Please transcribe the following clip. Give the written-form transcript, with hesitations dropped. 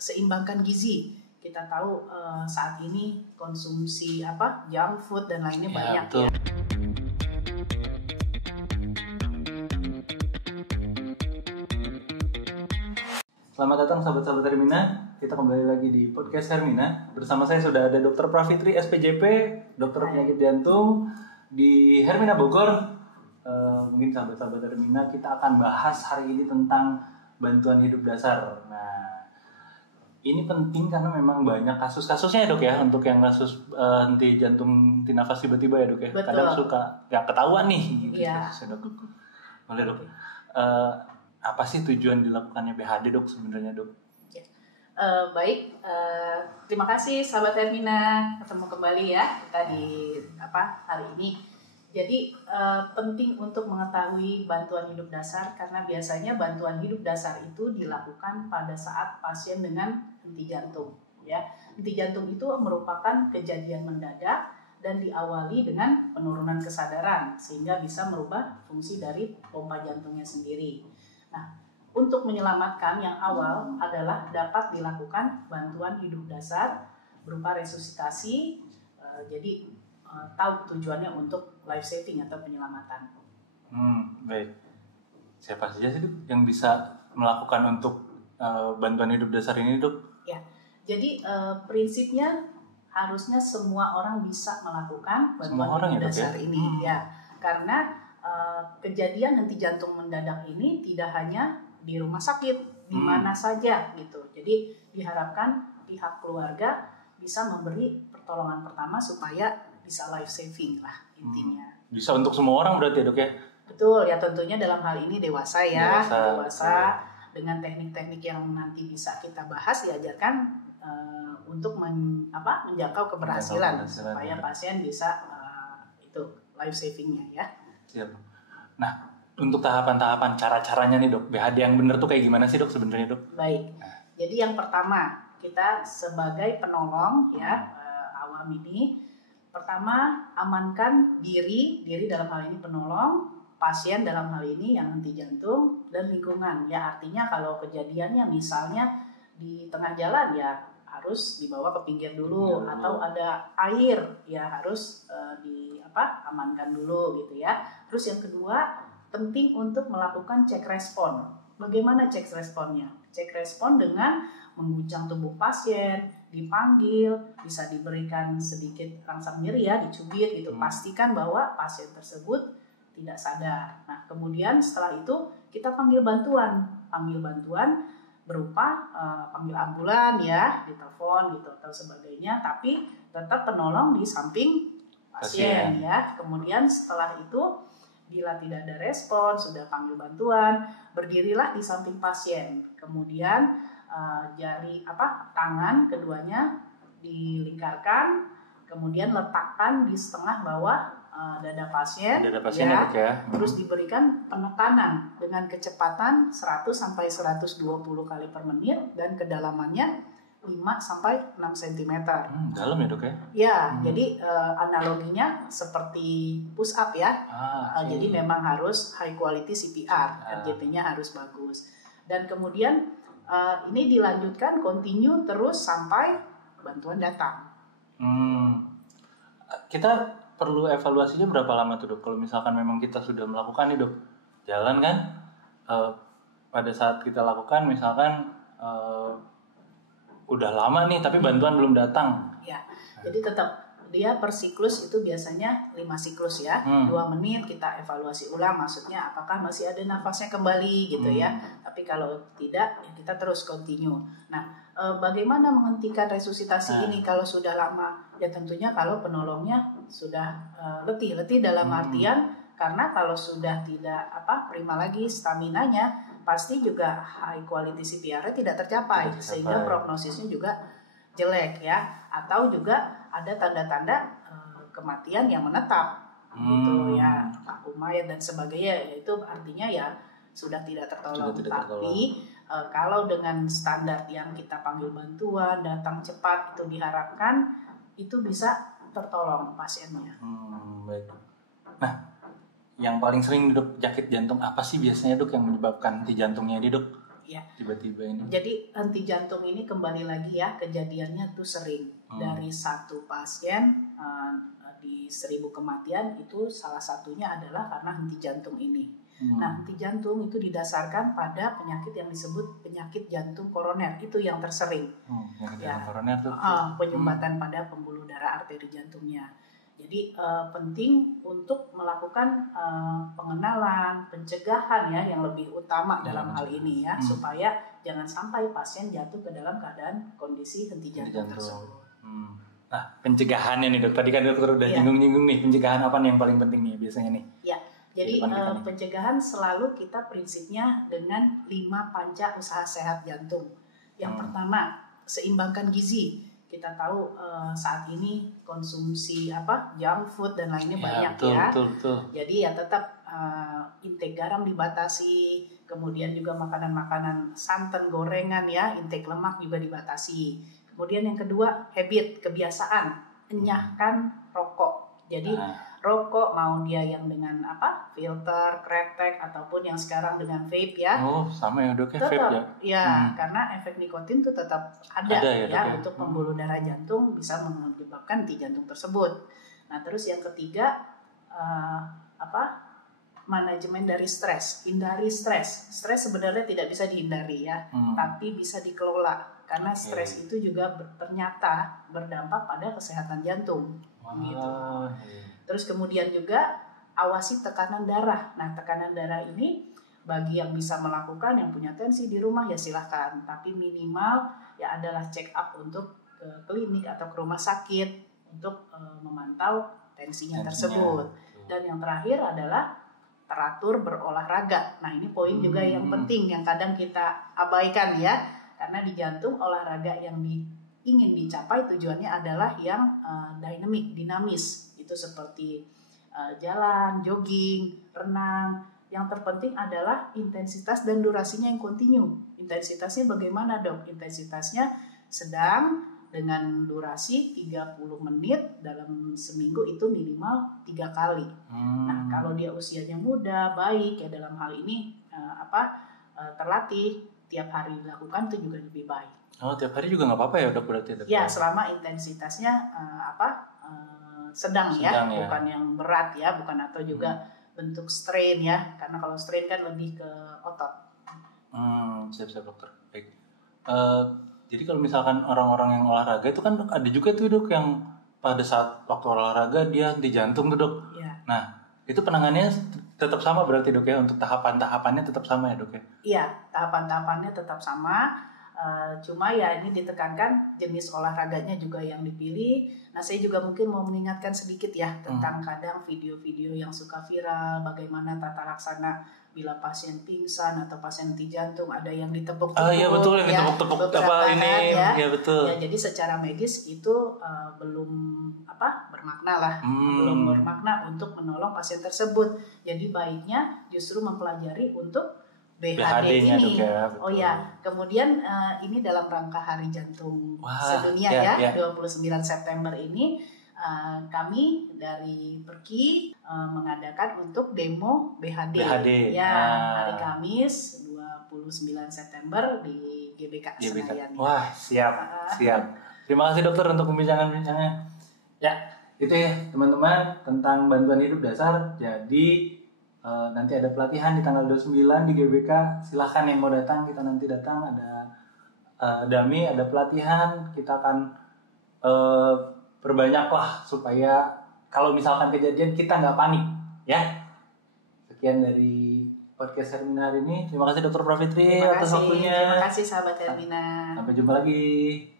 seimbangkan gizi. Kita tahu saat ini konsumsi junk food dan lainnya banyak betul. ya. Selamat datang sahabat-sahabat Hermina. Kita kembali lagi di podcast Hermina. Bersama saya sudah ada Dr. Pravitri SPJP, dokter penyakit jantung di Hermina Bogor. Mungkin sahabat-sahabat Hermina, kita akan bahas hari ini tentang bantuan hidup dasar. Nah, ini penting karena memang banyak kasus-kasusnya ya dok ya, untuk yang kasus henti jantung, henti nafas tiba-tiba ya dok ya. Betul. Kadang suka nggak ketahuan nih gitu Iya. kasusnya dok. Boleh dok. Apa sih tujuan dilakukannya BHD dok sebenarnya dok? Baik, terima kasih sahabat Hermina, ketemu kembali ya kita di hari ini. Jadi penting untuk mengetahui bantuan hidup dasar karena biasanya bantuan hidup dasar itu dilakukan pada saat pasien dengan henti jantung. Ya, henti jantung itu merupakan kejadian mendadak dan diawali dengan penurunan kesadaran sehingga bisa merubah fungsi dari pompa jantungnya sendiri. Nah, untuk menyelamatkan yang awal adalah dapat dilakukan bantuan hidup dasar berupa resusitasi. Jadi tahu tujuannya untuk life saving atau penyelamatan. Baik. Siapa saja sih dok yang bisa melakukan untuk bantuan hidup dasar ini dok? Ya, jadi prinsipnya harusnya semua orang bisa melakukan bantuan hidup dasar ini ya, karena kejadian henti jantung mendadak ini tidak hanya di rumah sakit, di mana saja gitu. Jadi diharapkan pihak keluarga bisa memberi pertolongan pertama supaya bisa life saving lah intinya. Bisa untuk semua orang berarti dok ya? Betul ya, tentunya dalam hal ini dewasa ya, dewasa dengan teknik-teknik yang nanti bisa kita bahas diajarkan untuk menjangkau keberhasilan supaya pasien bisa itu life savingnya ya. Siap. Nah, untuk tahapan-tahapan cara-caranya nih dok, BHD yang benar tuh kayak gimana sih dok sebenarnya dok? Baik, jadi yang pertama kita sebagai penolong ya awam ini, pertama amankan diri dalam hal ini penolong, pasien dalam hal ini yang henti jantung, dan lingkungan. Ya artinya kalau kejadiannya misalnya di tengah jalan ya harus dibawa ke pinggir dulu, atau ada air ya harus amankan dulu gitu ya. Terus yang kedua penting untuk melakukan cek respon. Bagaimana cek responnya? Cek respon dengan mengguncang tubuh pasien, dipanggil, bisa diberikan sedikit rangsang nyeri ya, dicubit gitu. Pastikan bahwa pasien tersebut tidak sadar. Nah, kemudian setelah itu kita panggil bantuan berupa panggil ambulan ya, ditelepon gitu atau sebagainya, tapi tetap penolong di samping pasien ya. Kemudian setelah itu bila tidak ada respon, sudah panggil bantuan, berdirilah di samping pasien. Kemudian tangan keduanya dilingkarkan, kemudian letakkan di setengah bawah dada pasien ya. Terus diberikan penekanan dengan kecepatan 100 sampai 120 kali per menit dan kedalamannya 5 sampai 6 cm. Dalam ya dok ya? Ya, jadi analoginya seperti push up ya. Jadi memang harus high quality CPR, RJP-nya harus bagus. Dan kemudian ini dilanjutkan continue terus sampai bantuan datang. Kita perlu evaluasinya berapa lama tuh dok? Kalau misalkan memang kita sudah melakukan nih dok, jalan kan? Pada saat kita lakukan misalkan udah lama nih tapi bantuan belum datang. Ya, jadi tetap dia per siklus itu biasanya 5 siklus ya. 2 menit kita evaluasi ulang, maksudnya apakah masih ada nafasnya kembali gitu ya. Tapi kalau tidak ya kita terus continue. Nah, bagaimana menghentikan resusitasi ini kalau sudah lama? Ya tentunya kalau penolongnya sudah letih dalam artian karena kalau sudah tidak prima lagi staminanya, pasti juga high quality CPR-nya tidak tercapai sehingga prognosisnya juga jelek ya, atau juga ada tanda-tanda kematian yang menetap gitu ya, vakum mayat dan sebagainya, itu artinya ya sudah tidak tertolong. Tapi kalau dengan standar yang kita panggil bantuan datang cepat itu diharapkan itu bisa tertolong pasiennya. Baik. Nah, yang paling sering dok sakit jantung apa sih biasanya dok yang menyebabkan henti jantungnya ini dok? ya. Tiba-tiba ini. Jadi henti jantung ini kembali lagi ya, kejadiannya tuh sering. Dari satu pasien di 1000 kematian itu salah satunya adalah karena henti jantung ini. Nah, henti jantung itu didasarkan pada penyakit yang disebut penyakit jantung koroner, itu yang tersering. Penyakit jantung koroner tuh. Penyumbatan pada pembuluh darah arteri jantungnya. Jadi penting untuk melakukan pengenalan, pencegahan ya yang lebih utama dalam hal ini ya, supaya jangan sampai pasien jatuh ke dalam keadaan kondisi henti jantung tersebut. Nah, pencegahannya nih dok, tadi kan dokter udah nyinggung-nyinggung nih, pencegahan apa nih yang paling penting nih biasanya nih? Ya, jadi pencegahan selalu kita prinsipnya dengan 5 panca usaha sehat jantung. Yang pertama, seimbangkan gizi. Kita tahu saat ini konsumsi junk food dan lainnya banyak ya. Betul. Jadi ya tetap intake garam dibatasi, kemudian juga makanan-makanan santan, gorengan ya, intake lemak juga dibatasi. Kemudian yang kedua, habit, kebiasaan, enyahkan rokok. Jadi rokok mau dia yang dengan filter, kretek ataupun yang sekarang dengan vape ya. Oh, sama ya dok ya, vape ya. Ya, karena efek nikotin itu tetap ada ya untuk pembuluh darah jantung, bisa menyebabkan henti jantung tersebut. Nah, terus yang ketiga manajemen dari stres. Hindari stres. Stres sebenarnya tidak bisa dihindari ya, tapi bisa dikelola. Karena stres itu juga ternyata berdampak pada kesehatan jantung. Gitu. Terus kemudian juga awasi tekanan darah. Nah, tekanan darah ini bagi yang bisa melakukan, yang punya tensi di rumah ya silahkan. Tapi minimal ya adalah check up untuk ke klinik atau ke rumah sakit untuk memantau tensinya tersebut. Dan yang terakhir adalah teratur berolahraga. Nah, ini poin juga yang penting yang kadang kita abaikan ya. Karena di jantung olahraga yang ingin dicapai tujuannya adalah yang dinamis. Itu seperti jalan, jogging, renang. Yang terpenting adalah intensitas dan durasinya yang kontinu. Intensitasnya bagaimana dok? Intensitasnya sedang dengan durasi 30 menit dalam seminggu itu minimal 3 kali. Nah, kalau dia usianya muda, baik ya dalam hal ini terlatih tiap hari dilakukan itu juga lebih baik. Oh, tiap hari juga nggak apa-apa ya dok berarti? Ya, selama intensitasnya sedang ya, bukan yang berat ya, bukan atau juga bentuk strain ya, karena kalau strain kan lebih ke otot. Siap dokter. Baik. Jadi kalau misalkan orang-orang yang olahraga itu kan ada juga tuh dok yang pada saat waktu olahraga dia di jantung tuh dok. Ya. Nah, itu penanganannya tetap sama berarti dok ya, untuk tahapan-tahapannya tetap sama ya dok ya? Iya, tahapan-tahapannya tetap sama. Cuma ya ini ditekankan jenis olahraganya juga yang dipilih. Nah, saya juga mungkin mau mengingatkan sedikit ya tentang kadang video-video yang suka viral, bagaimana tata laksana bila pasien pingsan atau pasien henti jantung, ada yang ditepuk-tepuk. Iya betul, yang ditepuk-tepuk ini ya betul. Ya, jadi secara medis itu belum bermakna lah, belum bermakna untuk menolong pasien tersebut. Jadi baiknya justru mempelajari untuk BHD ini. Ya, oh ya, kemudian ini dalam rangka Hari Jantung Sedunia ya, 29 September ini kami dari Perki mengadakan untuk demo BHD. Ya, hari Kamis 29 September di GBK Senayan. Wah, siap. Terima kasih dokter untuk pembincangan-bincangnya. Ya, itu ya teman-teman tentang bantuan hidup dasar. Jadi nanti ada pelatihan di tanggal 29 di GBK. Silahkan yang mau datang, kita nanti datang. Ada dummy, ada pelatihan. Kita akan perbanyaklah supaya kalau misalkan kejadian kita nggak panik ya. Sekian dari podcast Hermina hari ini. Terima kasih Dr. Pravitri atas waktunya. Terima kasih sahabat Hermina. Sampai jumpa lagi.